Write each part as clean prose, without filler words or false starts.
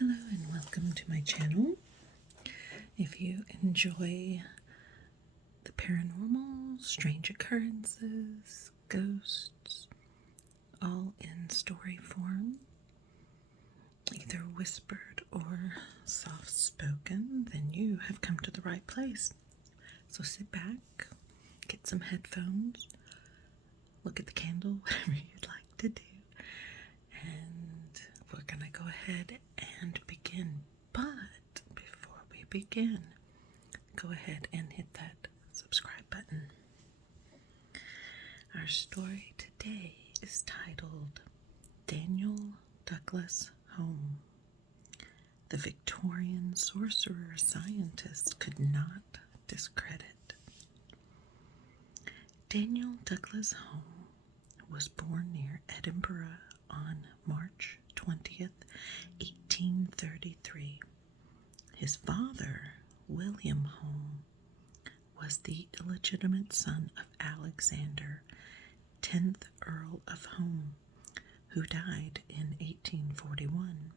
Hello and welcome to my channel. If you enjoy the paranormal, strange occurrences, ghosts, all in story form, either whispered or soft spoken, then you have come to the right place. So sit back, get some headphones, look at the candle, whatever you'd like to do, and we're going to go ahead and begin. But before we begin, go ahead and hit that subscribe button. Our story today is titled Daniel Douglas Home. The Victorian sorcerer scientist could not discredit. Daniel Douglas Home was born near Edinburgh on March 20th, 1833. His father, William Home, was the illegitimate son of Alexander, 10th Earl of Home, who died in 1841.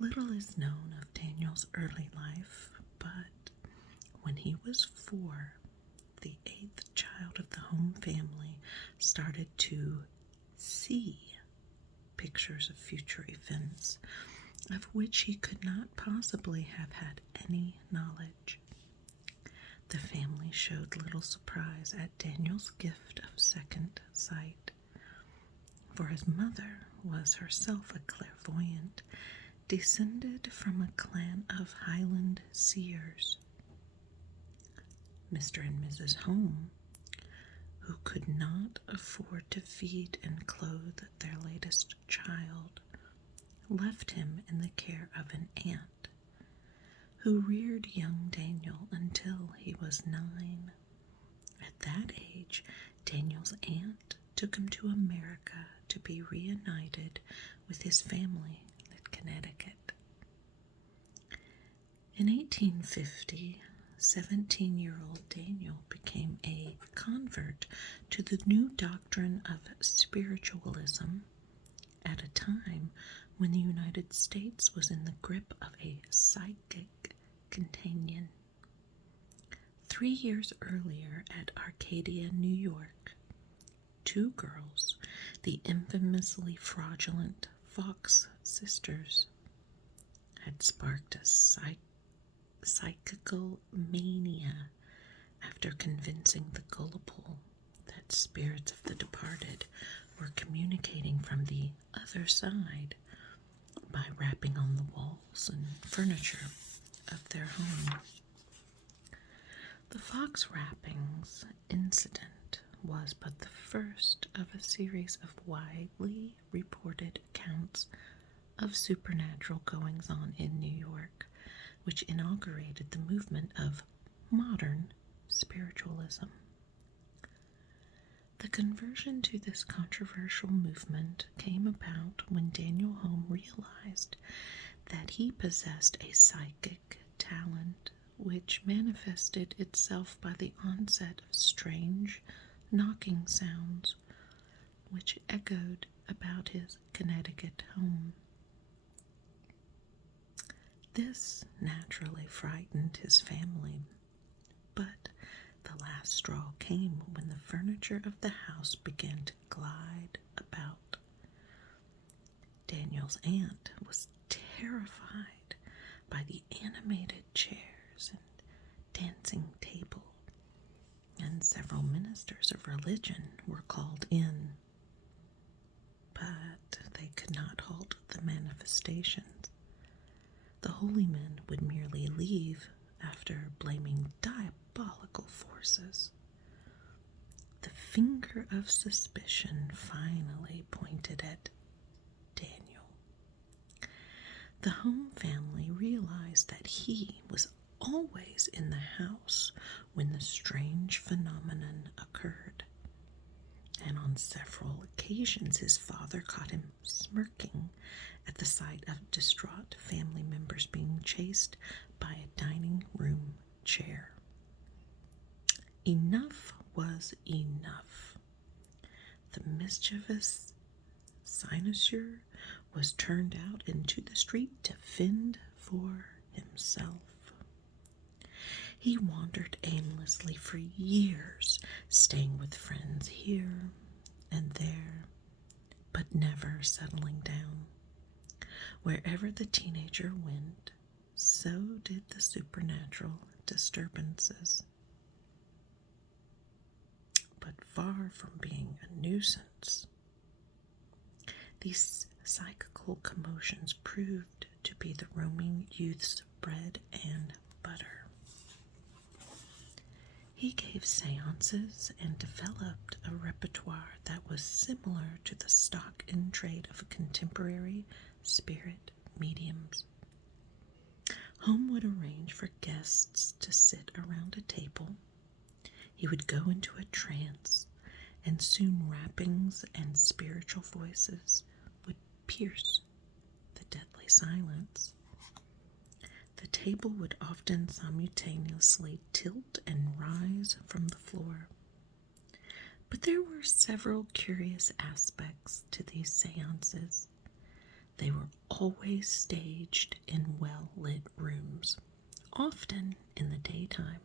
Little is known of Daniel's early life, but when he was 4, the 8th child of the Home family started to see pictures of future events of which he could not possibly have had any knowledge. The family showed little surprise at Daniel's gift of second sight, for his mother was herself a clairvoyant, descended from a clan of Highland seers. Mr. and Mrs. Home, who could not afford to feed and clothe their latest child, left him in the care of an aunt, who reared young Daniel until he was 9. At that age, Daniel's aunt took him to America to be reunited with his family in Connecticut. In 1850, 17-year-old Daniel became a convert to the new doctrine of spiritualism at a time when the United States was in the grip of a psychic contagion. 3 years earlier at Arcadia, New York, 2 girls, the infamously fraudulent Fox sisters, had sparked a psychical mania after convincing the gullible that spirits of the departed were communicating from the other side by rapping on the walls and furniture of their home. The Fox rappings incident was but the first of a series of widely reported accounts of supernatural goings-on in New York, which inaugurated the movement of modern spiritualism. The conversion to this controversial movement came about when Daniel Home realized that he possessed a psychic talent which manifested itself by the onset of strange knocking sounds which echoed about his Connecticut home. This naturally frightened his family, but the last straw came when the furniture of the house began to glide about. Daniel's aunt was terrified by the animated chairs and dancing table, and several ministers of religion were called in, but they could not halt the manifestations. The holy men would merely leave after blaming diabolical forces. The finger of suspicion finally pointed at Daniel. The Home family realized that he was always in the house when the strange phenomenon occurred, and on several occasions his father caught him smirking at the sight of distraught family members being chased by a dining room chair. Enough was enough. The mischievous cynosure was turned out into the street to fend for himself. He wandered aimlessly for years, staying with friends here and there, but never settling down. Wherever the teenager went, so did the supernatural disturbances. But far from being a nuisance, these psychical commotions proved to be the roaming youth's bread and butter. He gave seances and developed a repertoire that was similar to the stock in trade of contemporary spirit mediums. Home would arrange for guests to sit around a table. He would go into a trance, and soon rappings and spiritual voices would pierce the deadly silence. The table would often simultaneously tilt and rise from the floor. But there were several curious aspects to these seances. They were always staged in well-lit rooms, often in the daytime,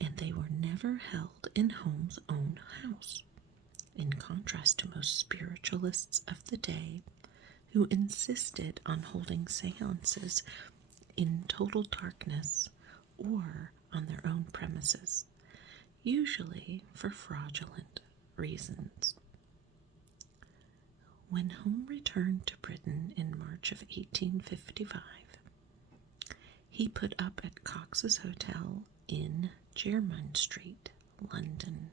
and they were never held in Holmes' own house, in contrast to most spiritualists of the day who insisted on holding seances in total darkness or on their own premises, usually for fraudulent reasons. When Home returned to Britain in March of 1855, he put up at Cox's Hotel in Jermyn Street, London.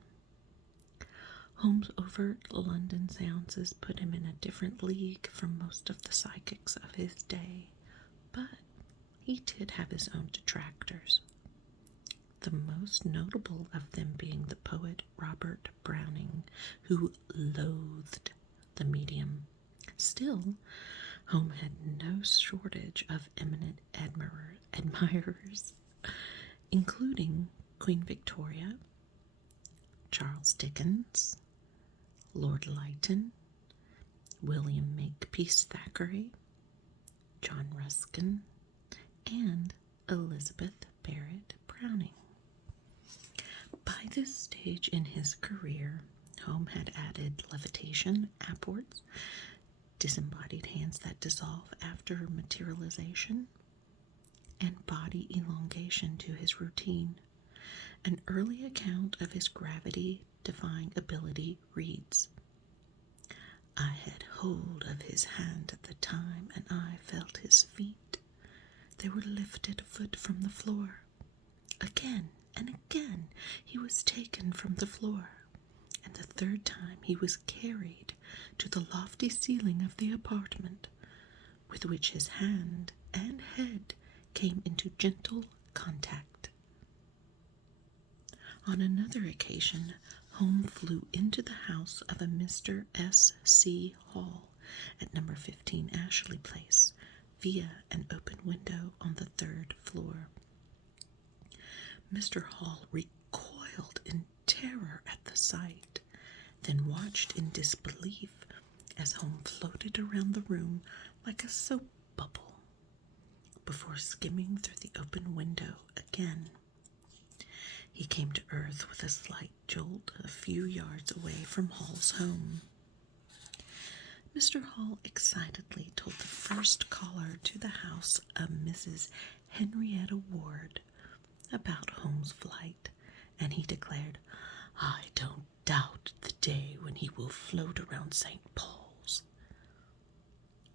Holmes' overt London seances put him in a different league from most of the psychics of his day, but he did have his own detractors, the most notable of them being the poet Robert Browning, who loathed the medium. Still, Home had no shortage of eminent admirers, including Queen Victoria, Charles Dickens, Lord Lytton, William Makepeace Thackeray, John Ruskin, and Elizabeth Barrett Browning. By this stage in his career, Home had added levitation, apports, disembodied hands that dissolve after materialization, and body elongation to his routine. An early account of his gravity-defying ability reads, "I had hold of his hand at the time, and I felt his feet. They were lifted a foot from the floor. Again and again he was taken from the floor, and the third time he was carried to the lofty ceiling of the apartment, with which his hand and head came into gentle contact." On another occasion, Home flew into the house of a Mr. S. C. Hall at No. 15 Ashley Place via an open window on the 3rd floor. Mr. Hall recoiled in terror at the sight, then watched in disbelief as Home floated around the room like a soap bubble before skimming through the open window again. He came to earth with a slight jolt a few yards away from Hall's home. Mr. Hall excitedly told the first caller to the house, a Mrs. Henrietta Ward, about Holmes' flight, and he declared, "I don't doubt the day when he will float around St. Paul's."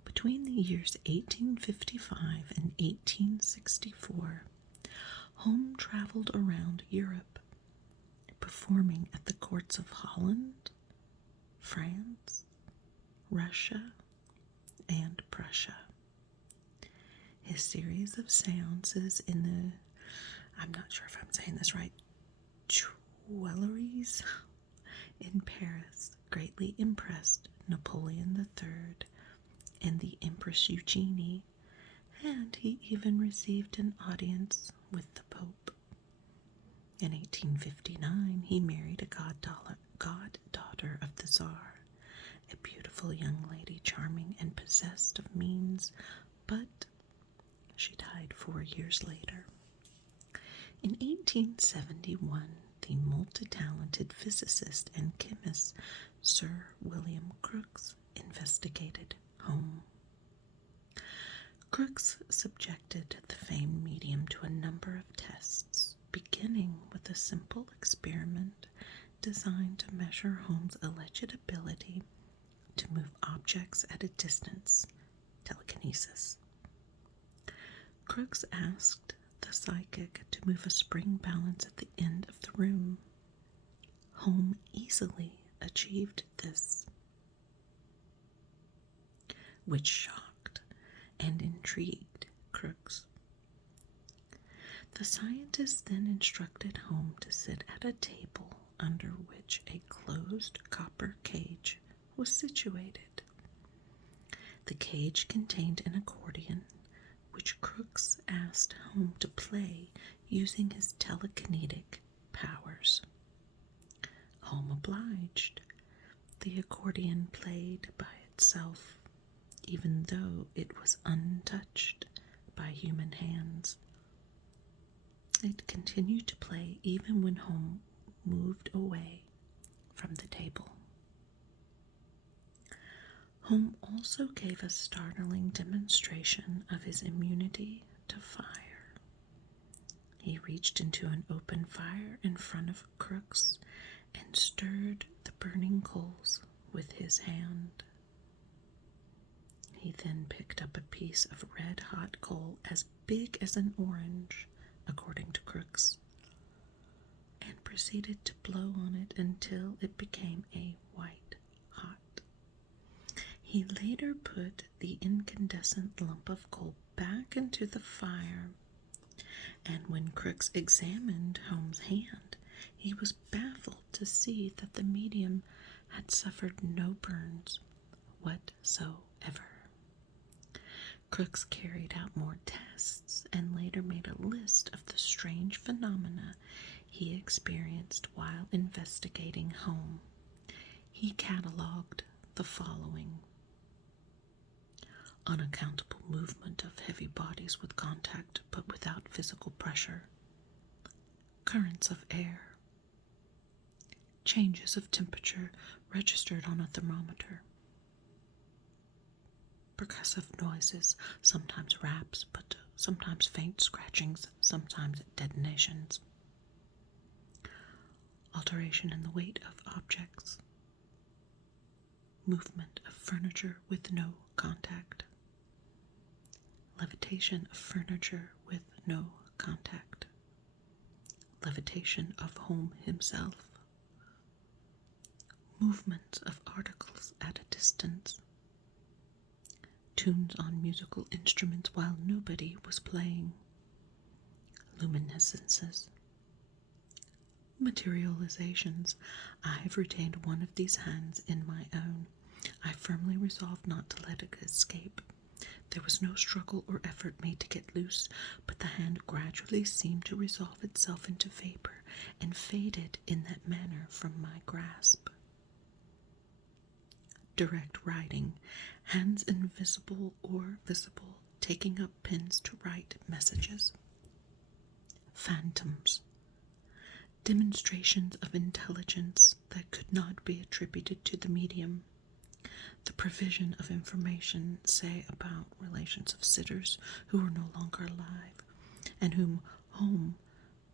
Between the years 1855 and 1864, Home traveled around Europe, performing at the courts of Holland, France, Russia, and Prussia. His series of seances in the, I'm not sure if I'm saying this right, Tuileries in Paris greatly impressed Napoleon III and the Empress Eugenie, and he even received an audience with the Pope. In 1859, he married a goddaughter of the Tsar, a beautiful young lady, charming and possessed of means, but she died 4 years later. In 1871, the multi-talented physicist and chemist Sir William Crookes investigated home. Crookes subjected the famed medium to a number of tests, beginning with a simple experiment designed to measure Holmes' alleged ability to move objects at a distance, telekinesis. Crookes asked the psychic to move a spring balance at the end of the room. Holmes easily achieved this, which shocked and intrigued Crookes. The scientist then instructed Holmes to sit at a table under which a closed copper cage was situated. The cage contained an accordion, which Crookes asked Holmes to play using his telekinetic powers. Holmes obliged. The accordion played by itself, even though it was untouched by human hands. It continued to play even when Holmes moved away from the table. Holmes also gave a startling demonstration of his immunity to fire. He reached into an open fire in front of Crookes and stirred the burning coals with his hand. He then picked up a piece of red-hot coal as big as an orange, according to Crookes, and proceeded to blow on it until it became a white hot. He later put the incandescent lump of coal back into the fire, and when Crookes examined Holmes' hand, he was baffled to see that the medium had suffered no burns whatsoever. Crookes carried out more tests and later made a list of the strange phenomena he experienced while investigating Holmes. He catalogued the following: unaccountable movement of heavy bodies with contact but without physical pressure, currents of air, changes of temperature registered on a thermometer, percussive noises, sometimes raps, but sometimes faint scratchings, sometimes detonations, alteration in the weight of objects, movement of furniture with no contact, levitation of furniture with no contact, levitation of Holmes himself, movements of articles at a distance, tunes on musical instruments while nobody was playing, luminescences, materializations. I have retained one of these hands in my own. I firmly resolved not to let it escape. There was no struggle or effort made to get loose, but the hand gradually seemed to resolve itself into vapor and faded in that manner from my grasp. Direct writing, hands invisible or visible, taking up pens to write messages. Phantoms, demonstrations of intelligence that could not be attributed to the medium. The provision of information, say about relations of sitters who were no longer alive and whom Holmes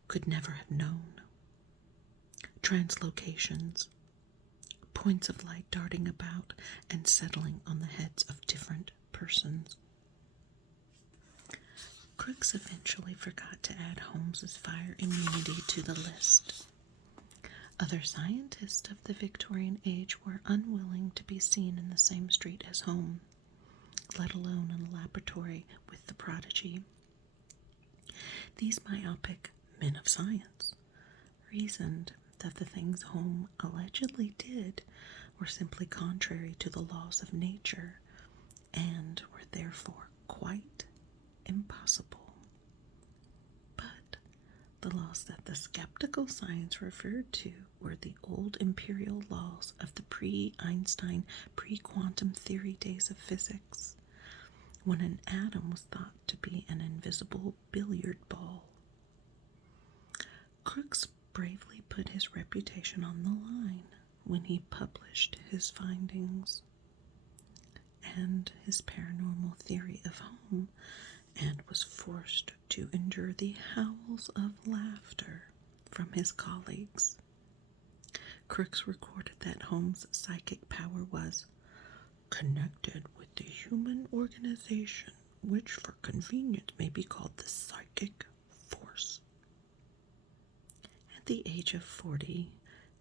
could never have known. Translocations, points of light darting about and settling on the heads of different persons. Crookes eventually forgot to add Holmes's fire immunity to the list. Other scientists of the Victorian age were unwilling to be seen in the same street as Holmes, let alone in a laboratory with the prodigy. These myopic men of science reasoned that the things Holmes allegedly did were simply contrary to the laws of nature and were therefore quite impossible. But the laws that the skeptical science referred to were the old imperial laws of the pre-Einstein, pre-quantum theory days of physics, when an atom was thought to be an invisible billiard ball. Crookes bravely put his reputation on the line when he published his findings and his paranormal theory of home, and was forced to endure the howls of laughter from his colleagues. Crookes recorded that Holmes' psychic power was connected with the human organization, which for convenience may be called the psychic force. At the age of 40,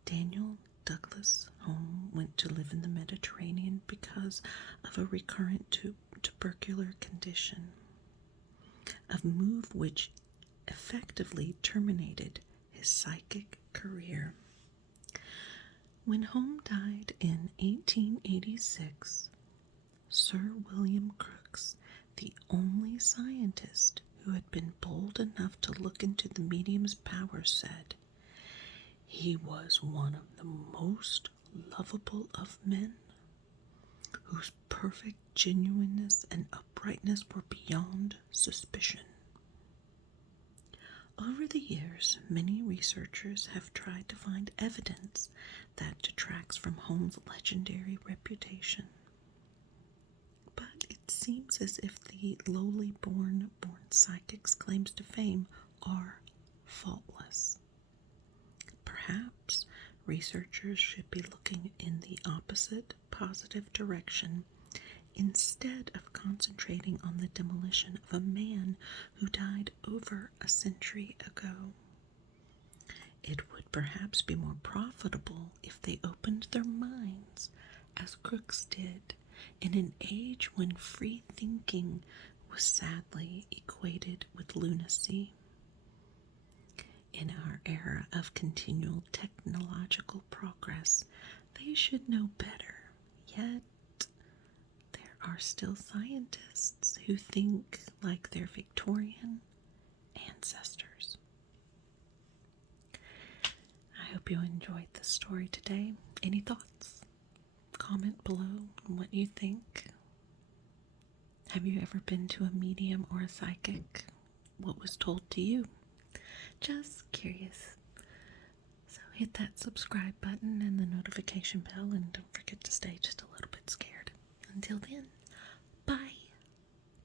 Daniel Douglas Home went to live in the Mediterranean because of a recurrent tubercular condition, a move which effectively terminated his psychic career. When Home died in 1886, Sir William Crookes, the only scientist who had been bold enough to look into the medium's powers, said, "He was one of the most lovable of men, whose perfect genuineness and uprightness were beyond suspicion." Over the years, many researchers have tried to find evidence that detracts from Holmes' legendary reputation. But it seems as if the lowly born psychic's claims to fame are faultless. Perhaps researchers should be looking in the opposite, positive direction, instead of concentrating on the demolition of a man who died over a century ago. It would perhaps be more profitable if they opened their minds, as Crookes did, in an age when free thinking was sadly equated with lunacy. In our era of continual technological progress, they should know better, yet there are still scientists who think like their Victorian ancestors. I hope you enjoyed this story today. Any thoughts? Comment below on what you think. Have you ever been to a medium or a psychic? What was told to you? Just curious. So hit that subscribe button and the notification bell, and don't forget to stay just a little bit scared. Until then,